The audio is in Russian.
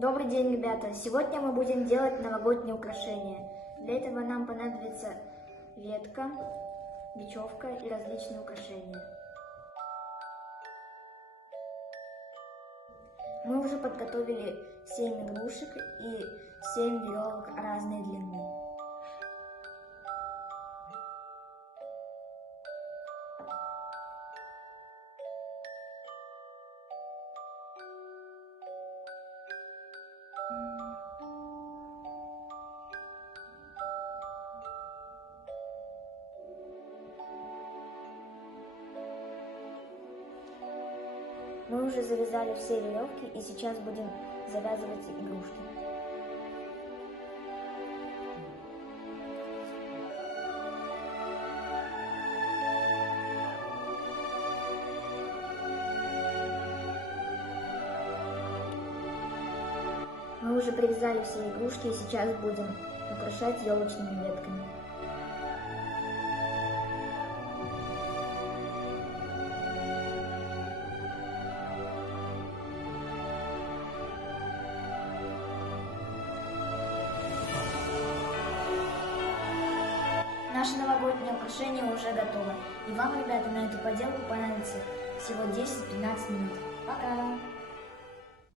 Добрый день, ребята! Сегодня мы будем делать новогодние украшения. Для этого нам понадобится ветка, бечевка и различные украшения. Мы уже подготовили 7 игрушек и 7 веревок разной длины. Мы уже завязали все веревки и сейчас будем завязывать игрушки. Мы уже привязали все игрушки и сейчас будем украшать елочными ветками. Наше новогоднее украшение уже готово. И вам, ребята, на эту поделку понадобится всего 10-15 минут. Пока!